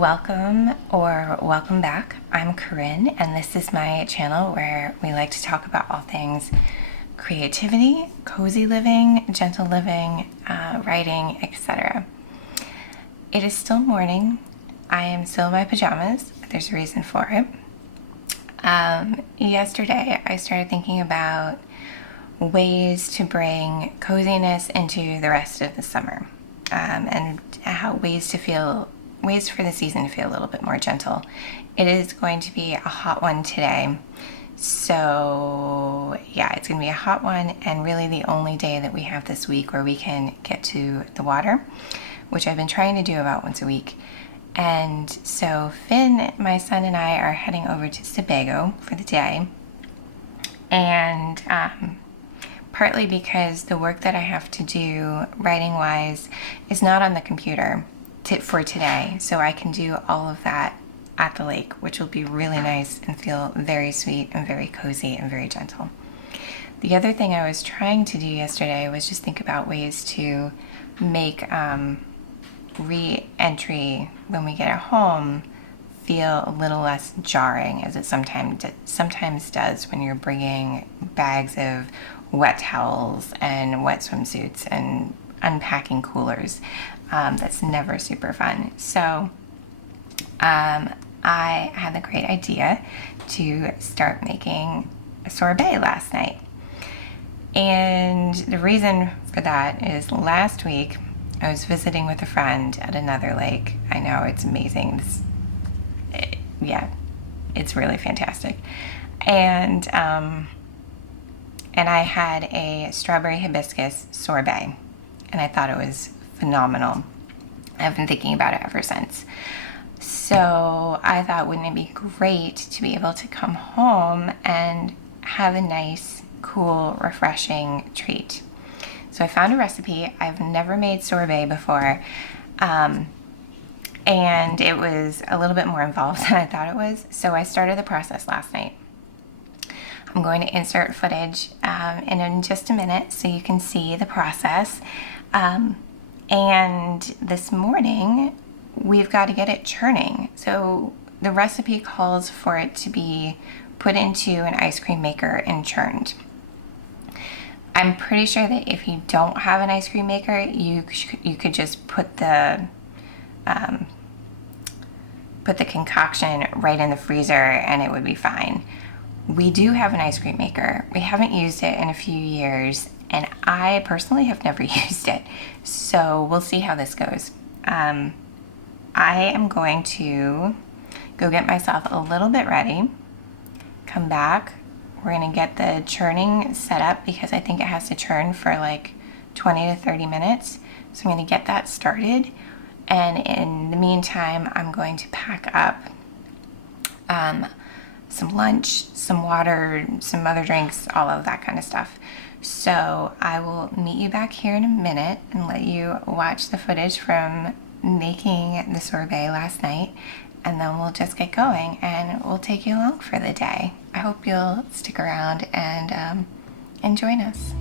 Welcome or welcome back. I'm Corinne, and this is my channel where we like to talk about all things creativity, cozy living, gentle living, writing, etc. It is still morning. I am still in my pajamas. There's a reason for it. Yesterday I started thinking about ways to bring coziness into the rest of the summer, and how ways for the season to feel a little bit more gentle. It is going to be a hot one today. So yeah, it's going to be a hot one, and really the only day that we have this week where we can get to the water, which I've been trying to do about once a week. And so Finn, my son, and I are heading over to Seago for the day. And partly because the work that I have to do writing-wise is not on the computer for today, so I can do all of that at the lake, which will be really nice and feel very sweet and very cozy and very gentle. The other thing I was trying to do yesterday was just think about ways to make re-entry when we get home feel a little less jarring, as it sometimes does when you're bringing bags of wet towels and wet swimsuits and unpacking coolers. That's never super fun. So I had the great idea to start making a sorbet last night. And the reason for that is last week I was visiting with a friend at another lake. I know, it's amazing. It's really fantastic. And I had a strawberry hibiscus sorbet, and I thought it was phenomenal. I've been thinking about it ever since. So I thought, wouldn't it be great to be able to come home and have a nice, cool, refreshing treat? So I found a recipe. I've never made sorbet before, and it was a little bit more involved than I thought it was. So I started the process last night. I'm going to insert footage in just a minute so you can see the process. And this morning, we've got to get it churning. So the recipe calls for it to be put into an ice cream maker and churned. I'm pretty sure that if you don't have an ice cream maker, you could just put the concoction right in the freezer and it would be fine. We do have an ice cream maker. We haven't used it in a few years, and I personally have never used it. So we'll see how this goes. I am going to go get myself a little bit ready, come back. We're going to get the churning set up because I think it has to churn for like 20 to 30 minutes. So I'm going to get that started. And in the meantime, I'm going to pack up some lunch, some water, some other drinks, all of that kind of stuff. So I will meet you back here in a minute and let you watch the footage from making the sorbet last night, and then we'll just get going and we'll take you along for the day. I hope you'll stick around and join us.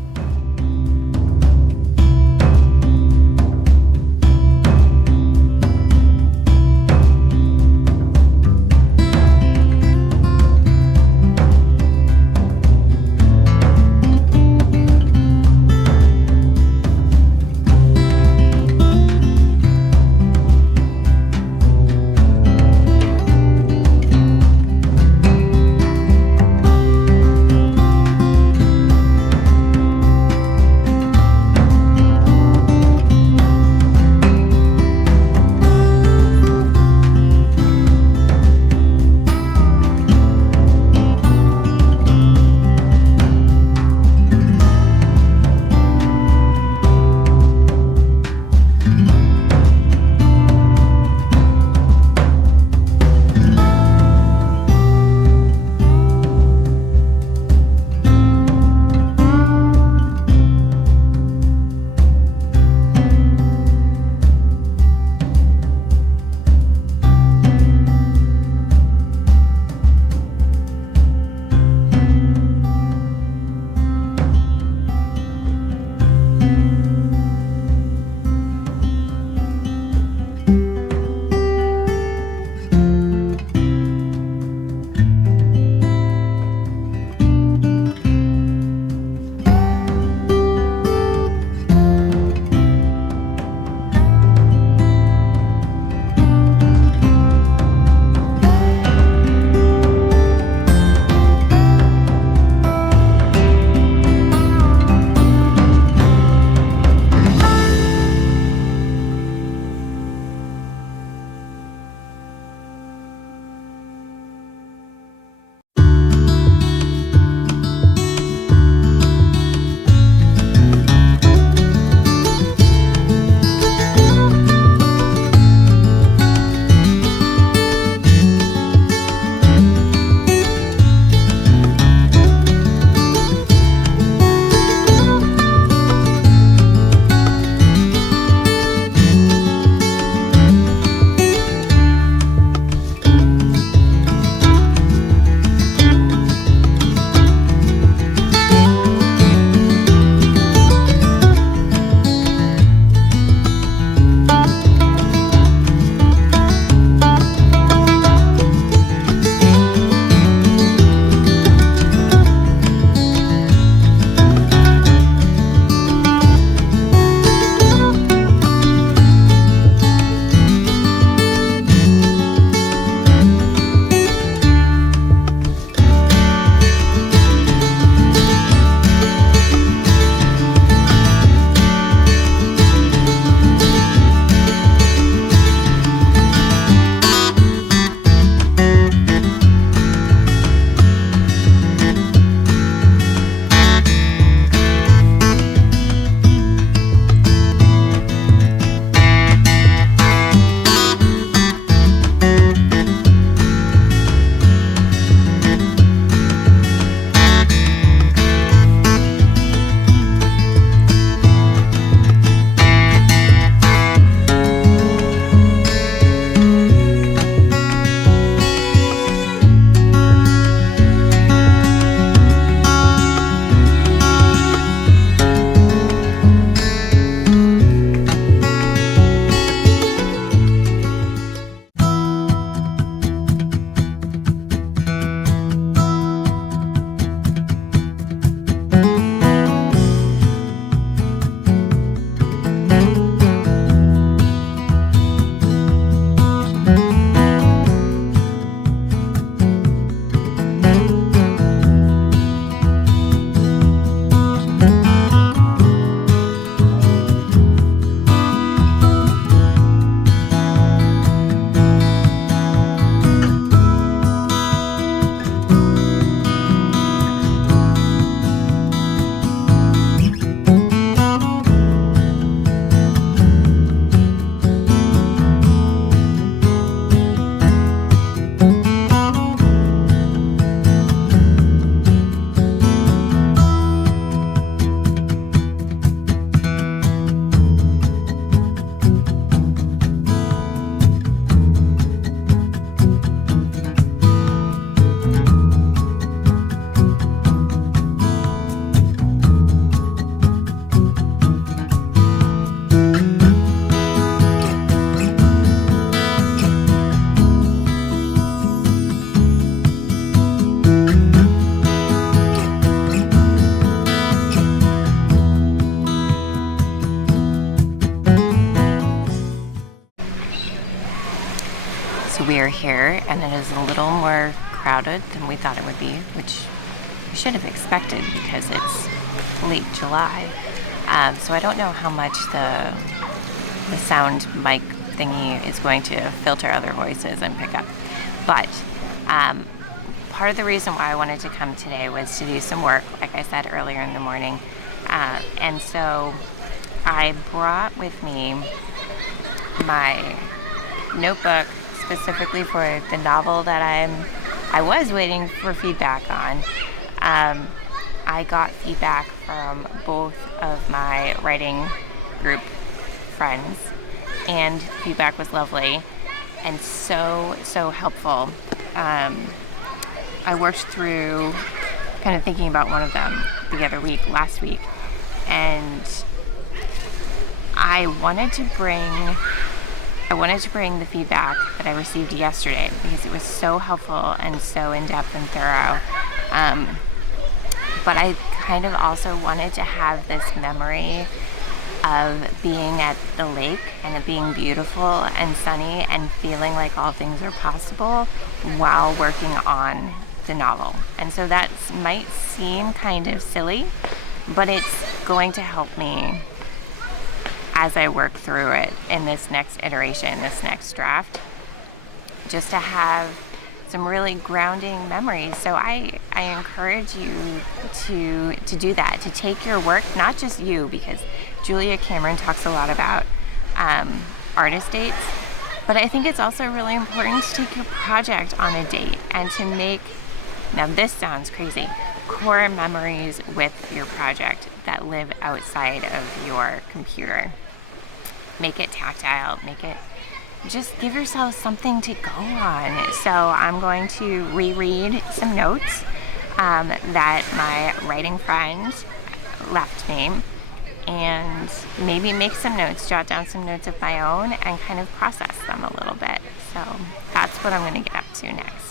So we are here, and it is a little more crowded than we thought it would be, which we should have expected because it's late July. So I don't know how much the sound mic thingy is going to filter other voices and pick up. But part of the reason why I wanted to come today was to do some work, like I said earlier in the morning. And so I brought with me my notebook specifically for the novel that I was waiting for feedback on. I got feedback from both of my writing group friends, and feedback was lovely and so helpful. I worked through kind of thinking about one of them last week, and I wanted to bring the feedback that I received yesterday because it was so helpful and so in-depth and thorough. But I kind of also wanted to have this memory of being at the lake and it being beautiful and sunny and feeling like all things are possible while working on the novel. And so that might seem kind of silly, but it's going to help me as I work through it in this next iteration, this next draft, just to have some really grounding memories. So I encourage you to do that, to take your work, not just you, because Julia Cameron talks a lot about artist dates, but I think it's also really important to take your project on a date and to make, now this sounds crazy, core memories with your project that live outside of your computer. Make it tactile, just give yourself something to go on. So I'm going to reread some notes that my writing friend left me, and maybe make some notes, jot down some notes of my own, and kind of process them a little bit. So that's what I'm going to get up to next.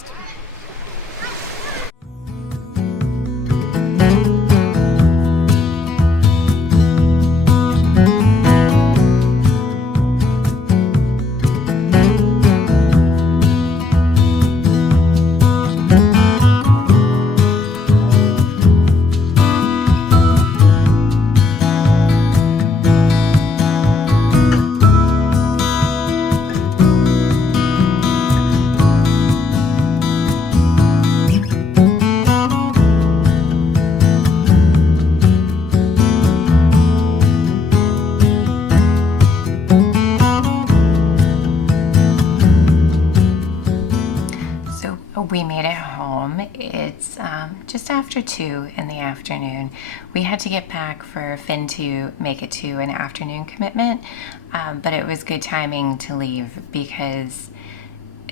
We made it home. It's just after 2 in the afternoon. We had to get back for Finn to make it to an afternoon commitment, but it was good timing to leave because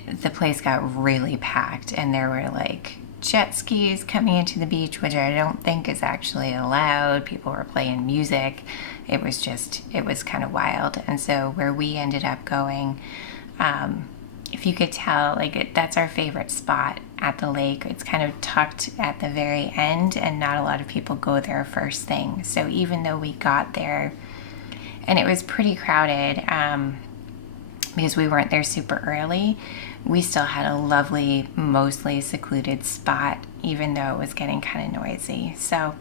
the place got really packed and there were like jet skis coming into the beach, which I don't think is actually allowed. People were playing music. It was kind of wild. And so where we ended up going, if you could tell, that's our favorite spot at the lake. It's kind of tucked at the very end, and not a lot of people go there first thing. So even though we got there, and it was pretty crowded, because we weren't there super early, we still had a lovely, mostly secluded spot, even though it was getting kind of noisy. So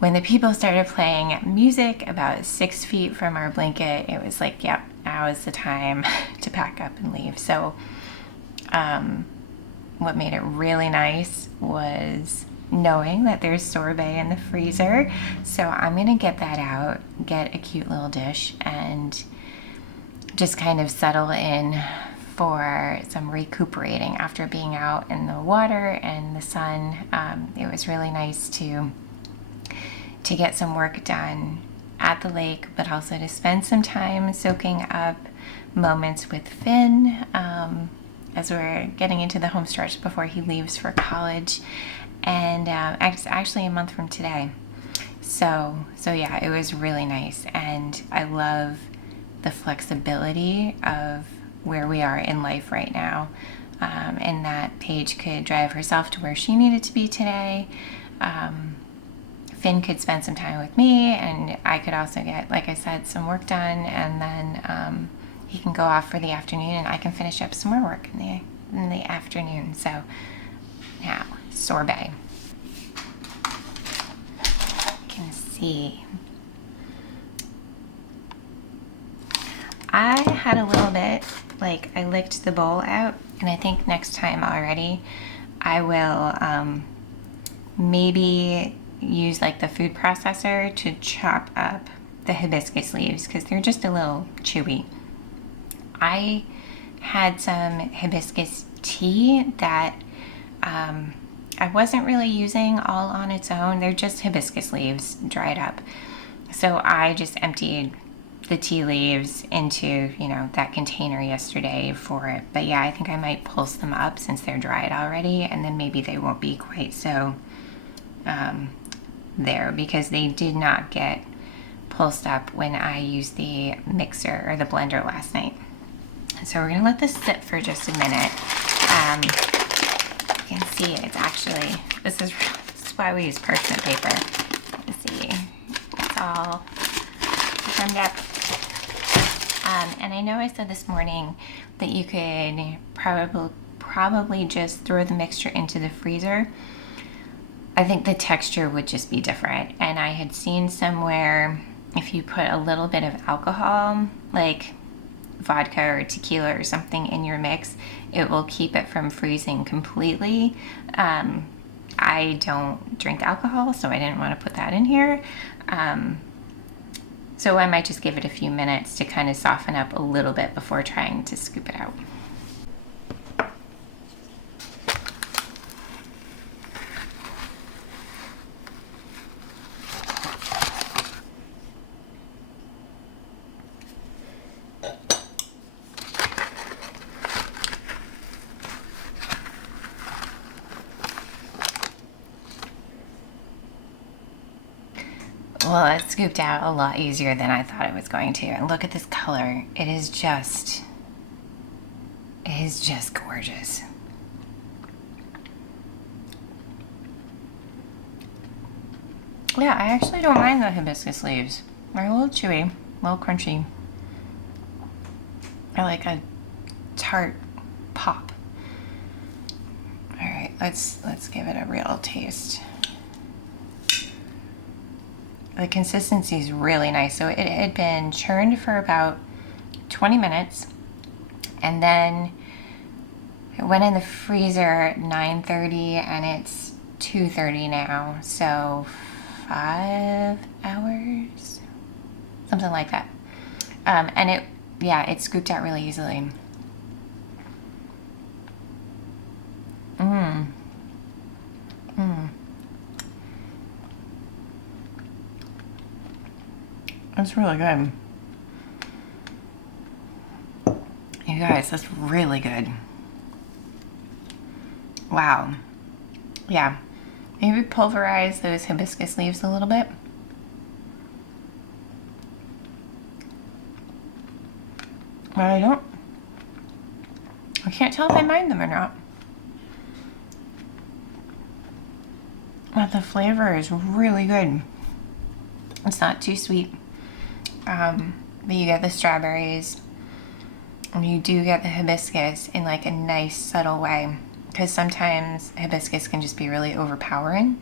when the people started playing music about 6 feet from our blanket, it was like, yep, now is the time to pack up and leave. So what made it really nice was knowing that there's sorbet in the freezer. So I'm going to get that out, get a cute little dish, and just kind of settle in for some recuperating after being out in the water and the sun. It was really nice to get some work done at the lake, but also to spend some time soaking up moments with Finn as we're getting into the home stretch before he leaves for college. And it's actually a month from today. So yeah, it was really nice. And I love the flexibility of where we are in life right now. And that Paige could drive herself to where she needed to be today. Finn could spend some time with me, and I could also get, like I said, some work done, and then he can go off for the afternoon, and I can finish up some more work in the afternoon. So now, sorbet. You can see. I had a little bit, like I licked the bowl out, and I think next time already I will maybe use like the food processor to chop up the hibiscus leaves because they're just a little chewy. I had some hibiscus tea that I wasn't really using all on its own. They're just hibiscus leaves dried up. So I just emptied the tea leaves into, you know, that container yesterday for it. But yeah, I think I might pulse them up since they're dried already, and then maybe they won't be quite so there, because they did not get pulsed up when I used the mixer or the blender last night. So we're gonna let this sit for just a minute. You can see it's actually, this is why we use parchment paper. Let's see, it's all trimmed up. And I know I said this morning that you could probably just throw the mixture into the freezer. I think the texture would just be different. And I had seen somewhere if you put a little bit of alcohol, like vodka or tequila or something in your mix, it will keep it from freezing completely. I don't drink alcohol, so I didn't want to put that in here. So I might just give it a few minutes to kind of soften up a little bit before trying to scoop it out. Well, it scooped out a lot easier than I thought it was going to. And look at this color. It is just gorgeous. Yeah, I actually don't mind the hibiscus leaves. They're a little chewy, a little crunchy. I like a tart pop. All right, let's give it a real taste. The consistency is really nice. So it had been churned for about 20 minutes, and then it went in the freezer at 9:30, and it's 2:30 now. So 5 hours, something like that. And it scooped out really easily. That's really good. You guys, that's really good. Wow. Yeah. Maybe pulverize those hibiscus leaves a little bit. But I can't tell if I mind them or not. But the flavor is really good. It's not too sweet. But you get the strawberries, and you do get the hibiscus in like a nice subtle way, because sometimes hibiscus can just be really overpowering.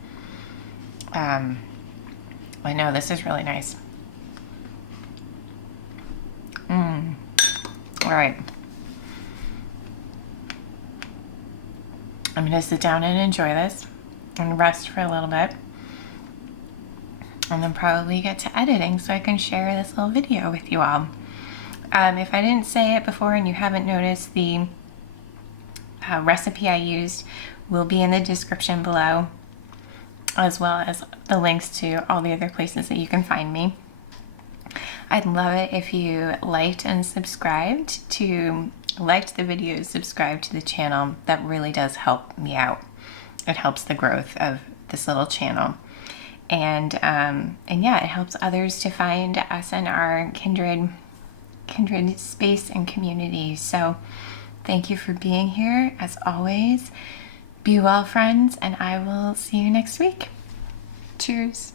But no, this is really nice. All right. I'm gonna sit down and enjoy this and rest for a little bit, and then probably get to editing so I can share this little video with you all. If I didn't say it before and you haven't noticed, the recipe I used will be in the description below, as well as the links to all the other places that you can find me. I'd love it if you liked and subscribed the videos, subscribe to the channel. That really does help me out. It helps the growth of this little channel. And yeah, it helps others to find us and our kindred space and community. So thank you for being here. As always, be well, friends, and I will see you next week. Cheers.